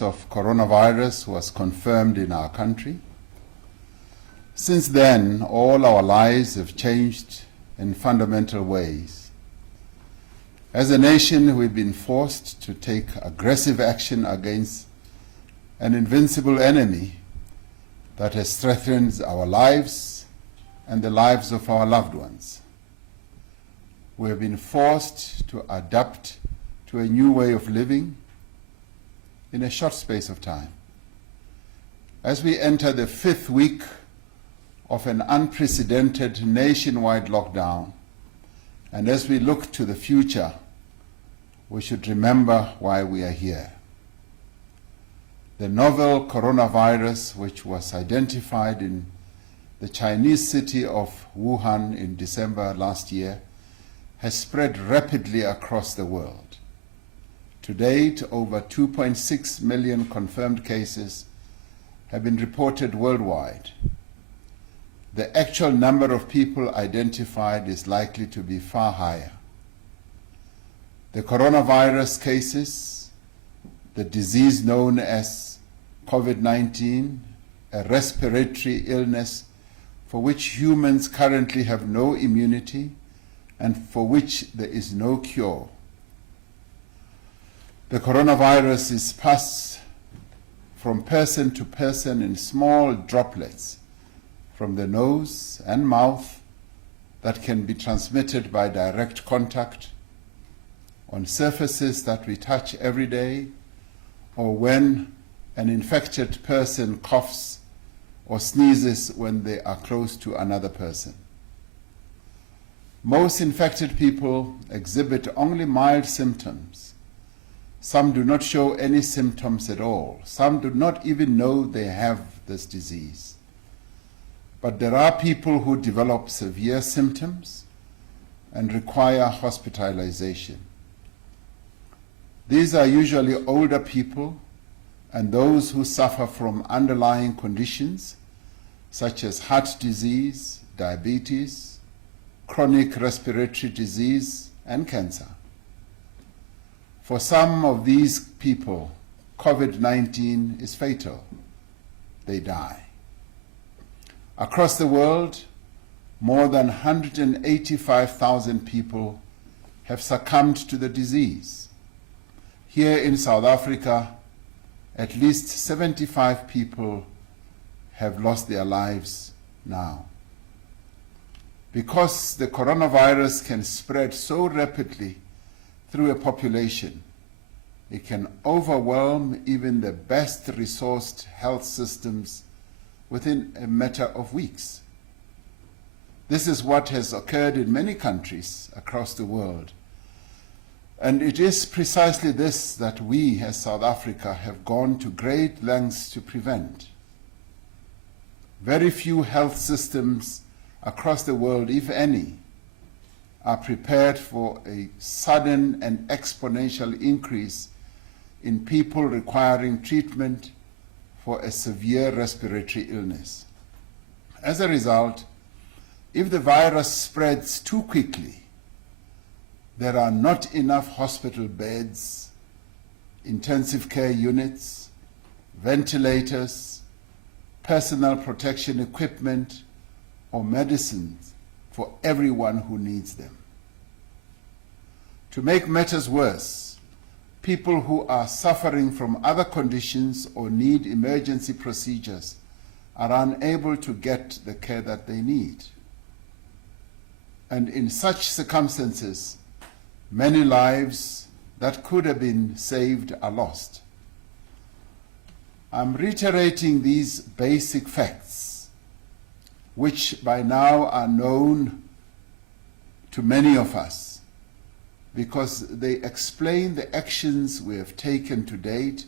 case of coronavirus was confirmed in our country. Since then, all our lives have changed in fundamental ways. As a nation, we've been forced to take aggressive action against an invincible enemy that has threatened our lives and the lives of our loved ones. We have been forced to adapt to a new way of living in a short space of time. As we enter the 5th week of an unprecedented nationwide lockdown, and as we look to the future, we should remember why we are here. The novel coronavirus, which was identified in the Chinese city of Wuhan in December last year, has spread rapidly across the world. To date, over 2.6 million confirmed cases have been reported worldwide. The actual number of people identified is likely to be far higher. The coronavirus cases, the disease known as COVID-19, a respiratory illness for which humans currently have no immunity and for which there is no cure. The coronavirus is passed from person to person in small droplets from the nose and mouth that can be transmitted by direct contact, on surfaces that we touch every day, or when an infected person coughs or sneezes when they are close to another person. Most infected people exhibit only mild symptoms. Some do not show any symptoms at all. Some do not even know they have this disease. But there are people who develop severe symptoms and require hospitalization. These are usually older people and those who suffer from underlying conditions such as heart disease, diabetes, chronic respiratory disease, and cancer. For some of these people, COVID-19 is fatal. They die. Across the world, more than 185,000 people have succumbed to the disease. Here in South Africa, at least 75 people have lost their lives now. Because the coronavirus can spread so rapidly through a population, it can overwhelm even the best resourced health systems within a matter of weeks. This is what has occurred in many countries across the world. And it is precisely this that we as South Africa have gone to great lengths to prevent. Very few health systems across the world, if any, are prepared for a sudden and exponential increase in people requiring treatment for a severe respiratory illness. As a result, if the virus spreads too quickly, there are not enough hospital beds, intensive care units, ventilators, personal protection equipment, or medicines for everyone who needs them. To make matters worse, people who are suffering from other conditions or need emergency procedures are unable to get the care that they need. And in such circumstances, many lives that could have been saved are lost. I'm reiterating these basic facts, which by now are known to many of us, because they explain the actions we have taken to date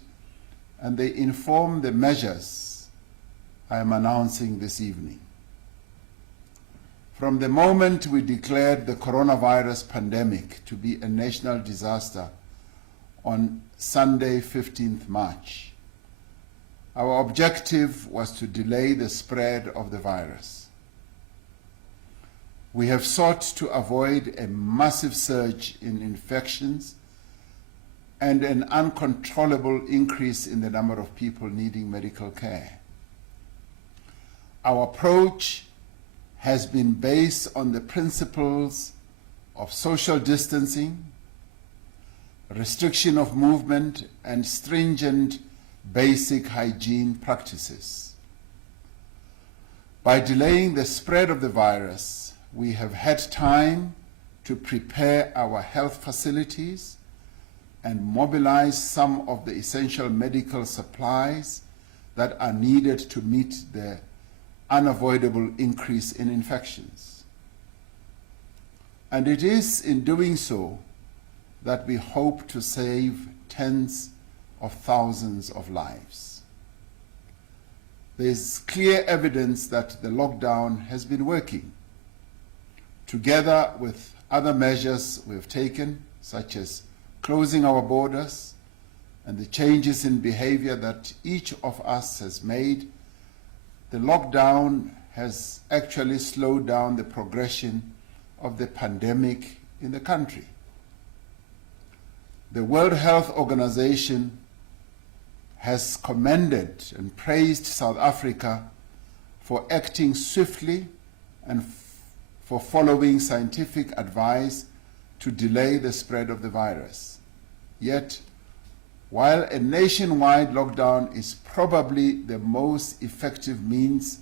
and they inform the measures I am announcing this evening. From the moment we declared the coronavirus pandemic to be a national disaster on Sunday, 15th March, our objective was to delay the spread of the virus. We have sought to avoid a massive surge in infections and an uncontrollable increase in the number of people needing medical care. Our approach has been based on the principles of social distancing, restriction of movement, and stringent basic hygiene practices. By delaying the spread of the virus, we have had time to prepare our health facilities and mobilize some of the essential medical supplies that are needed to meet the unavoidable increase in infections. And it is in doing so that we hope to save tens of thousands of lives. There is clear evidence that the lockdown has been working. Together with other measures we have taken, such as closing our borders and the changes in behavior that each of us has made, the lockdown has actually slowed down the progression of the pandemic in the country. The World Health Organization has commended and praised South Africa for acting swiftly and for following scientific advice to delay the spread of the virus. Yet, while a nationwide lockdown is probably the most effective means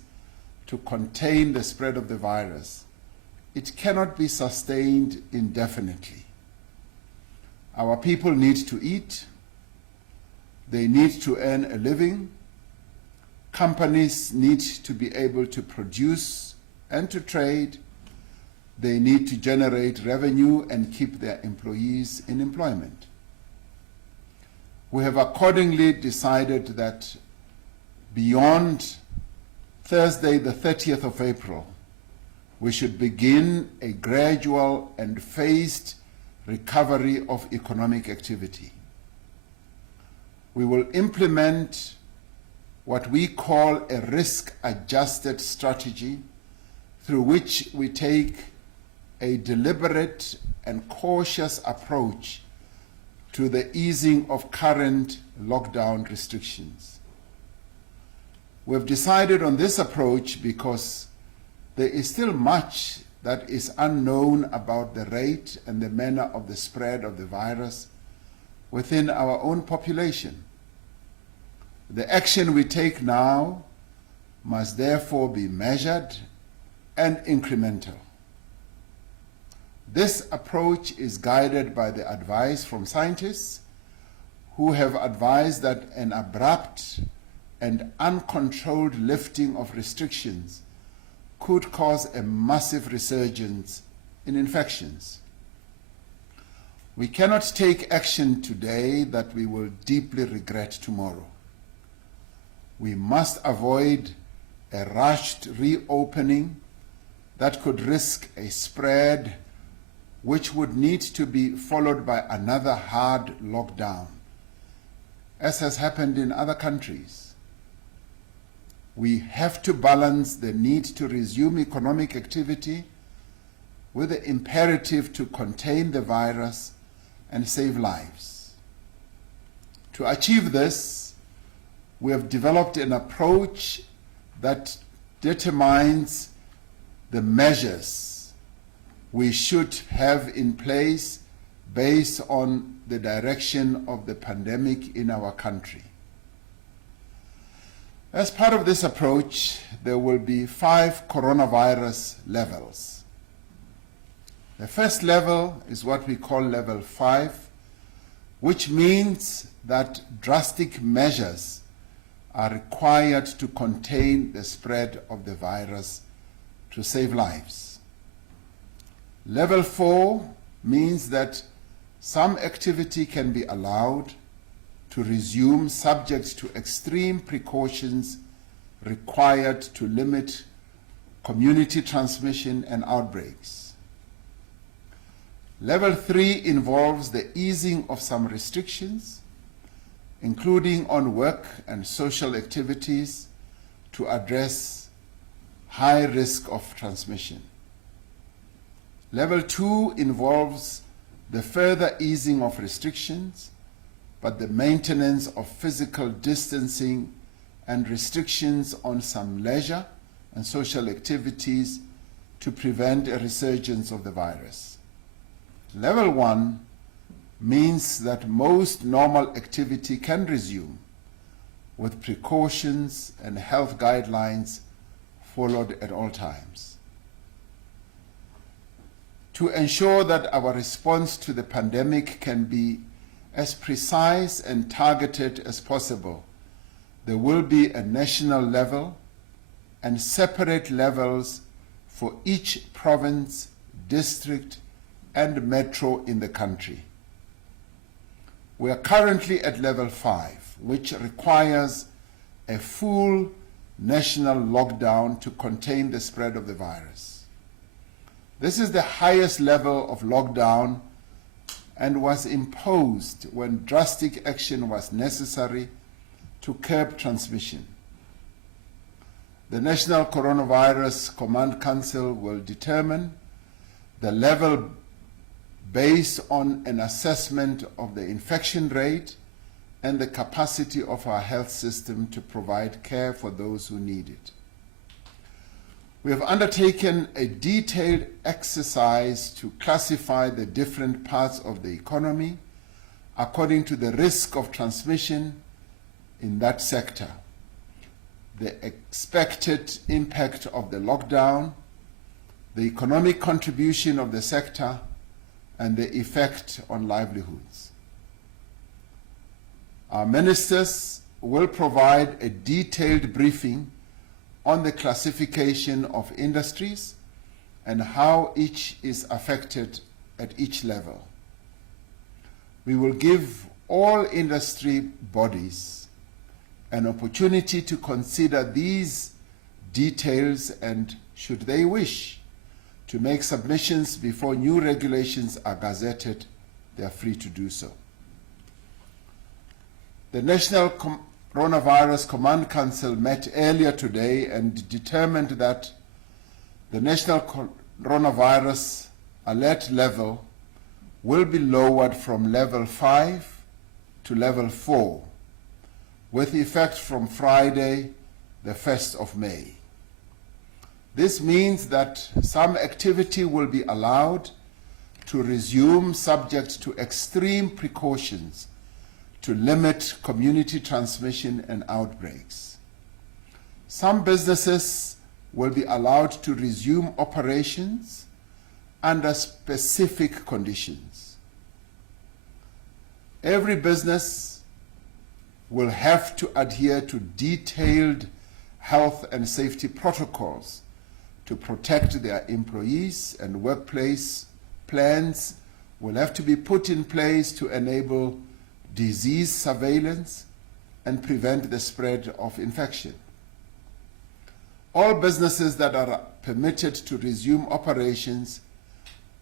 to contain the spread of the virus, it cannot be sustained indefinitely. Our people need to eat, they need to earn a living, companies need to be able to produce and to trade, they need to generate revenue and keep their employees in employment. We have accordingly decided that beyond Thursday, the 30th of April, we should begin a gradual and phased recovery of economic activity. We will implement what we call a risk-adjusted strategy through which we take a deliberate and cautious approach to the easing of current lockdown restrictions. We have decided on this approach because there is still much that is unknown about the rate and the manner of the spread of the virus within our own population. The action we take now must therefore be measured and incremental. This approach is guided by the advice from scientists who have advised that an abrupt and uncontrolled lifting of restrictions could cause a massive resurgence in infections. We cannot take action today that we will deeply regret tomorrow. We must avoid a rushed reopening that could risk a spread which would need to be followed by another hard lockdown, as has happened in other countries. We have to balance the need to resume economic activity with the imperative to contain the virus and save lives. To achieve this, we have developed an approach that determines the measures we should have in place based on the direction of the pandemic in our country. As part of this approach, there will be 5 coronavirus levels. The first level is what we call level 5, which means that drastic measures are required to contain the spread of the virus to save lives. Level 4 means that some activity can be allowed to resume subject to extreme precautions required to limit community transmission and outbreaks. Level 3 involves the easing of some restrictions, including on work and social activities, to address high risk of transmission. Level 2 involves the further easing of restrictions but the maintenance of physical distancing and restrictions on some leisure and social activities to prevent a resurgence of the virus. Level 1 means that most normal activity can resume with precautions and health guidelines followed at all times. To ensure that our response to the pandemic can be as precise and targeted as possible, there will be a national level and separate levels for each province, district, and metro in the country. We are currently at level 5, which requires a full national lockdown to contain the spread of the virus. This is the highest level of lockdown and was imposed when drastic action was necessary to curb transmission. The National Coronavirus Command Council will determine the level based on an assessment of the infection rate and the capacity of our health system to provide care for those who need it. We have undertaken a detailed exercise to classify the different parts of the economy according to the risk of transmission in that sector, the expected impact of the lockdown, the economic contribution of the sector, and the effect on livelihoods. Our ministers will provide a detailed briefing on the classification of industries and how each is affected at each level. We will give all industry bodies an opportunity to consider these details and, should they wish, to make submissions before new regulations are gazetted, they are free to do so. The National Coronavirus Command Council met earlier today and determined that the National Coronavirus Alert level will be lowered from level 5 to level 4, with effect from Friday, the 1st of May. This means that some activity will be allowed to resume subject to extreme precautions to limit community transmission and outbreaks. Some businesses will be allowed to resume operations under specific conditions. Every business will have to adhere to detailed health and safety protocols to protect their employees, and workplace plans will have to be put in place to enable disease surveillance and prevent the spread of infection. All businesses that are permitted to resume operations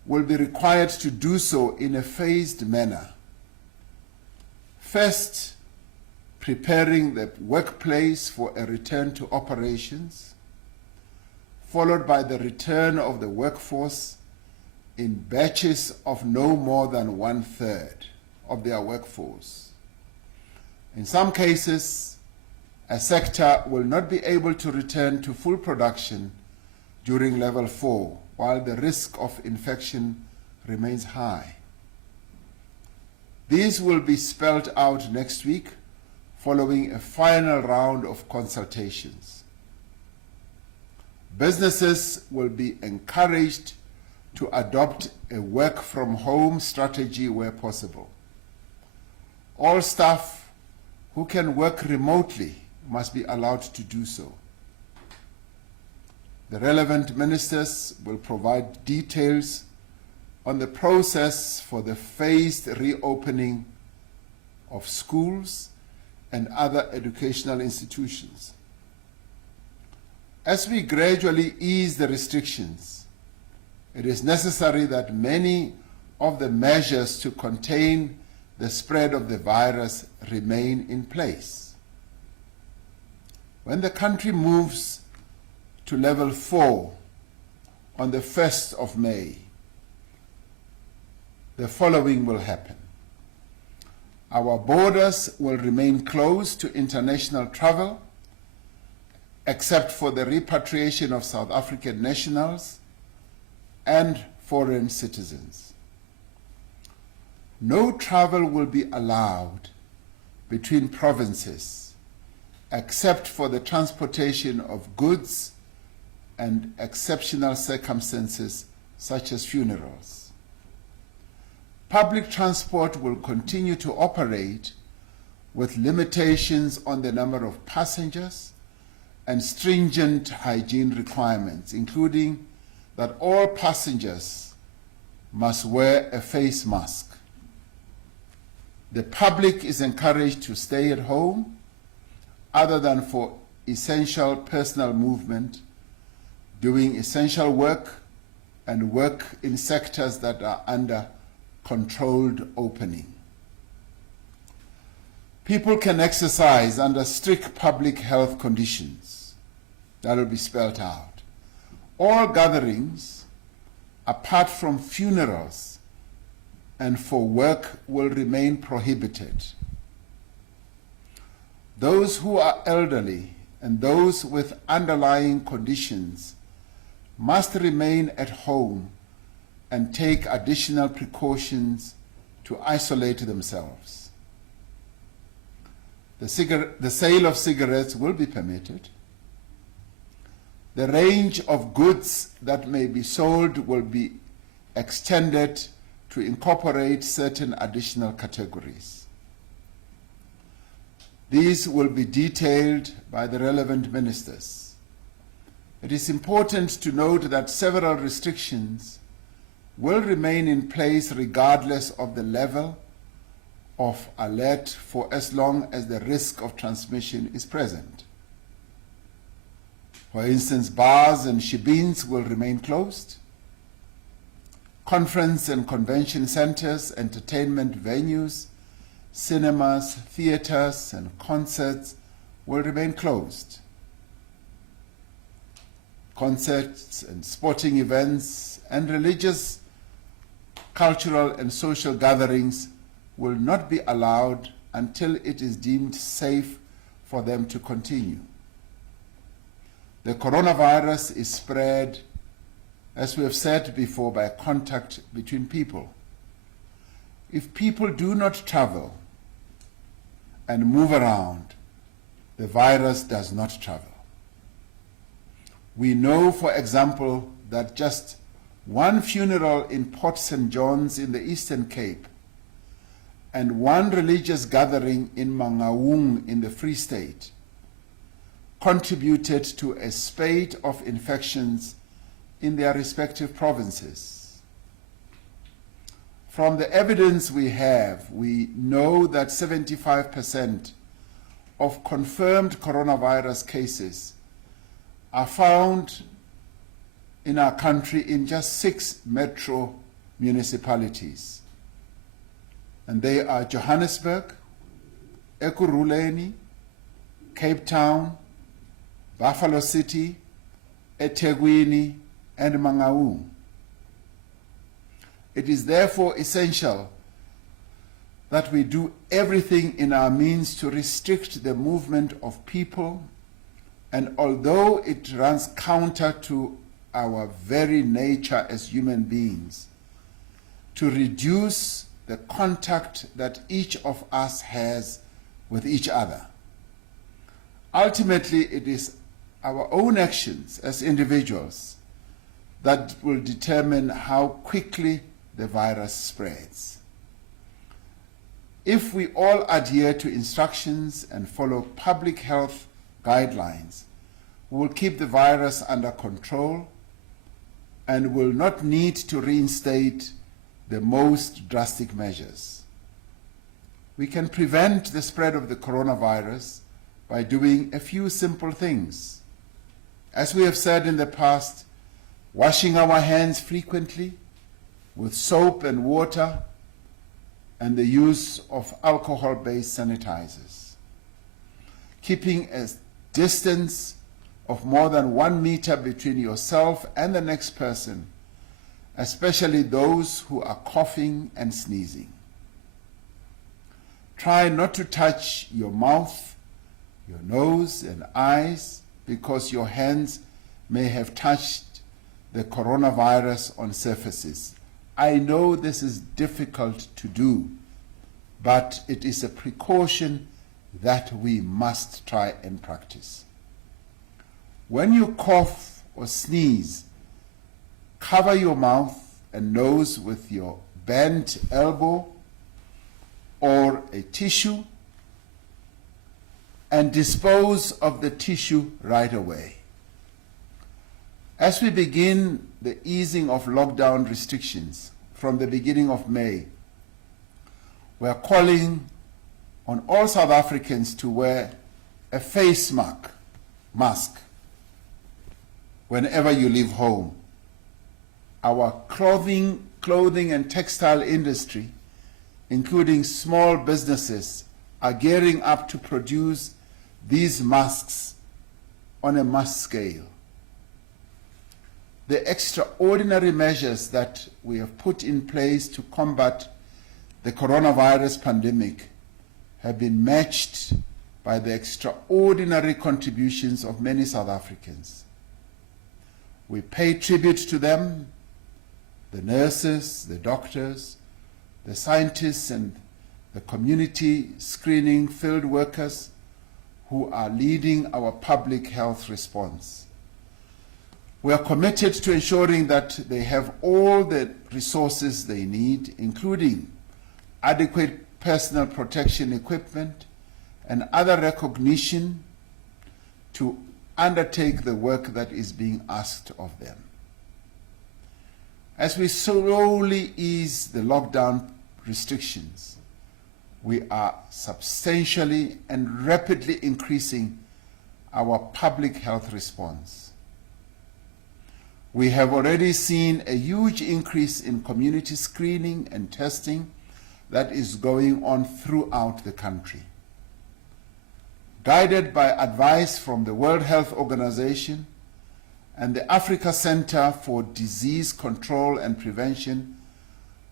will be required to do so in a phased manner. First, preparing the workplace for a return to operations, followed by the return of the workforce in batches of no more than 1/3 of their workforce. In some cases, a sector will not be able to return to full production during level 4, while the risk of infection remains high. These will be spelled out next week following a final round of consultations. Businesses will be encouraged to adopt a work-from-home strategy where possible. All staff who can work remotely must be allowed to do so. The relevant ministers will provide details on the process for the phased reopening of schools and other educational institutions. As we gradually ease the restrictions, it is necessary that many of the measures to contain the spread of the virus remain in place. When the country moves to level 4 on the 1st of May, the following will happen. Our borders will remain closed to international travel, except for the repatriation of South African nationals and foreign citizens. No travel will be allowed between provinces, except for the transportation of goods and exceptional circumstances such as funerals. Public transport will continue to operate with limitations on the number of passengers and stringent hygiene requirements, including that all passengers must wear a face mask. The public is encouraged to stay at home other than for essential personal movement, doing essential work, and work in sectors that are under controlled opening. People can exercise under strict public health conditions. That will be spelled out. All gatherings, apart from funerals and for work, will remain prohibited. Those who are elderly and those with underlying conditions must remain at home and take additional precautions to isolate themselves. The sale of cigarettes will be permitted. The range of goods that may be sold will be extended to incorporate certain additional categories. These will be detailed by the relevant ministers. It is important to note that several restrictions will remain in place regardless of the level of alert for as long as the risk of transmission is present. For instance, bars and shebeens will remain closed. Conference and convention centers, entertainment venues, cinemas, theaters, and concerts will remain closed. Concerts and sporting events and religious, cultural, and social gatherings will not be allowed until it is deemed safe for them to continue. The coronavirus is spread, as we have said before, by contact between people. If people do not travel and move around, the virus does not travel. We know, for example, that just one funeral in Port St. John's in the Eastern Cape and one religious gathering in Mangaung in the Free State contributed to a spate of infections in their respective provinces. From the evidence we have, we know that 75% of confirmed coronavirus cases are found in our country in just 6 metro municipalities. And they are Johannesburg, Ekurhuleni, Cape Town, Buffalo City, eThekwini, and Mangaung. It is therefore essential that we do everything in our means to restrict the movement of people, and although it runs counter to our very nature as human beings, to reduce the contact that each of us has with each other. Ultimately, it is our own actions as individuals that will determine how quickly the virus spreads. If we all adhere to instructions and follow public health guidelines, we will keep the virus under control and will not need to reinstate the most drastic measures. We can prevent the spread of the coronavirus by doing a few simple things. As we have said in the past, washing our hands frequently with soap and water and the use of alcohol-based sanitizers. Keeping a distance of more than 1 meter between yourself and the next person, especially those who are coughing and sneezing. Try not to touch your mouth, your nose and eyes, because your hands may have touched the coronavirus on surfaces. I know this is difficult to do, but it is a precaution that we must try and practice. When you cough or sneeze, cover your mouth and nose with your bent elbow or a tissue and dispose of the tissue right away. As we begin the easing of lockdown restrictions from the beginning of May, we are calling on all South Africans to wear a face mask whenever you leave home. Our clothing and textile industry, including small businesses, are gearing up to produce these masks on a mass scale. The extraordinary measures that we have put in place to combat the coronavirus pandemic have been matched by the extraordinary contributions of many South Africans. We pay tribute to them, the nurses, the doctors, the scientists, and the community screening field workers who are leading our public health response. We are committed to ensuring that they have all the resources they need, including adequate personal protection equipment and other recognition to undertake the work that is being asked of them. As we slowly ease the lockdown restrictions, we are substantially and rapidly increasing our public health response. We have already seen a huge increase in community screening and testing that is going on throughout the country. Guided by advice from the World Health Organization and the Africa Center for Disease Control and Prevention,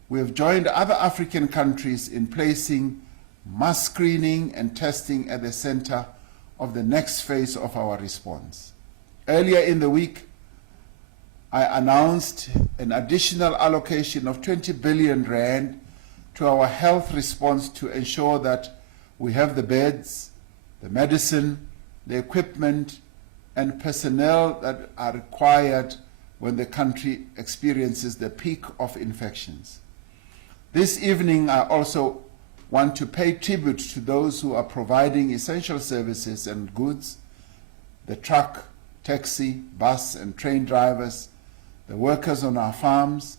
we have joined other African countries in placing mass screening and testing at the center of the next phase of our response. Earlier in the week, I announced an additional allocation of 20 billion rand to our health response to ensure that we have the beds, the medicine, the equipment, and personnel that are required when the country experiences the peak of infections. This evening, I also want to pay tribute to those who are providing essential services and goods, the truck, taxi, bus, and train drivers, the workers on our farms,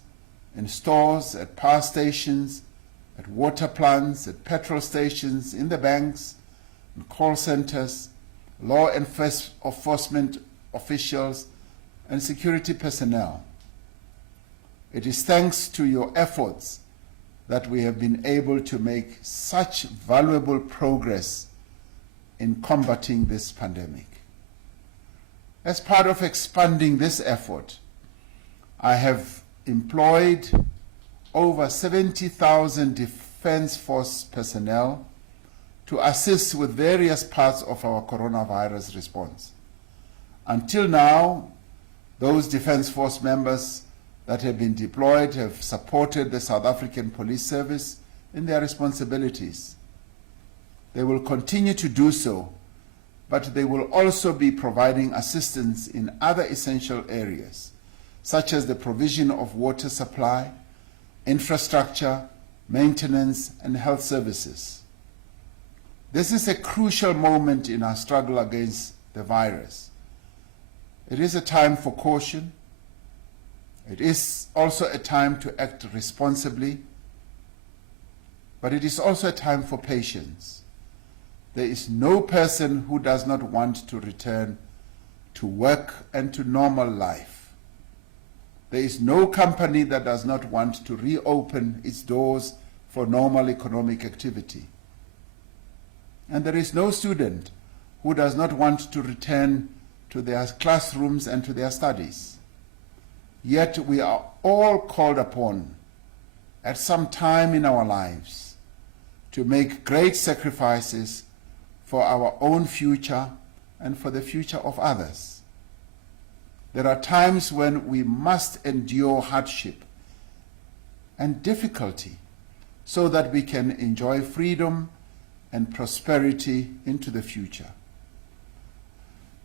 in stores, at power stations, at water plants, at petrol stations, in the banks, in call centers, law enforcement officials, and security personnel. It is thanks to your efforts that we have been able to make such valuable progress in combating this pandemic. As part of expanding this effort, I have employed over 70,000 Defence Force personnel to assist with various parts of our coronavirus response. Until now, those Defence Force members that have been deployed have supported the South African Police Service in their responsibilities. They will continue to do so, but they will also be providing assistance in other essential areas, such as the provision of water supply, infrastructure, maintenance, and health services. This is a crucial moment in our struggle against the virus. It is a time for caution. It is also a time to act responsibly, but it is also a time for patience. There is no person who does not want to return to work and to normal life. There is no company that does not want to reopen its doors for normal economic activity. And there is no student who does not want to return to their classrooms and to their studies. Yet we are all called upon at some time in our lives to make great sacrifices for our own future and for the future of others. There are times when we must endure hardship and difficulty so that we can enjoy freedom and prosperity into the future.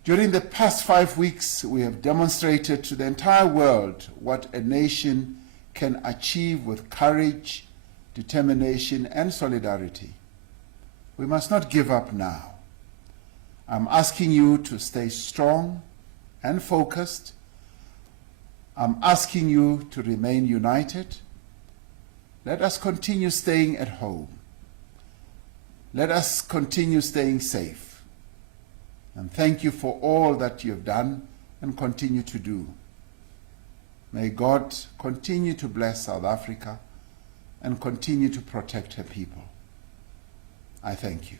During the past 5 weeks, we have demonstrated to the entire world what a nation can achieve with courage, determination, and solidarity. We must not give up now. I'm asking you to stay strong and focused. I'm asking you to remain united. Let us continue staying at home. Let us continue staying safe. And thank you for all that you have done and continue to do. May God continue to bless South Africa and continue to protect her people. I thank you.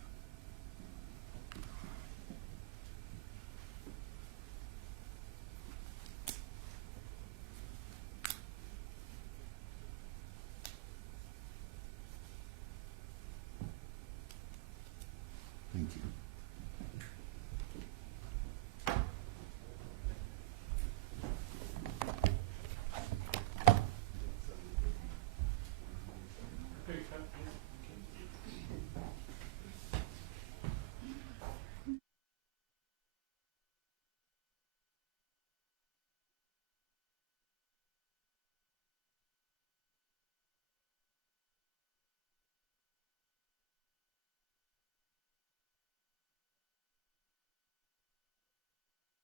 Thank you.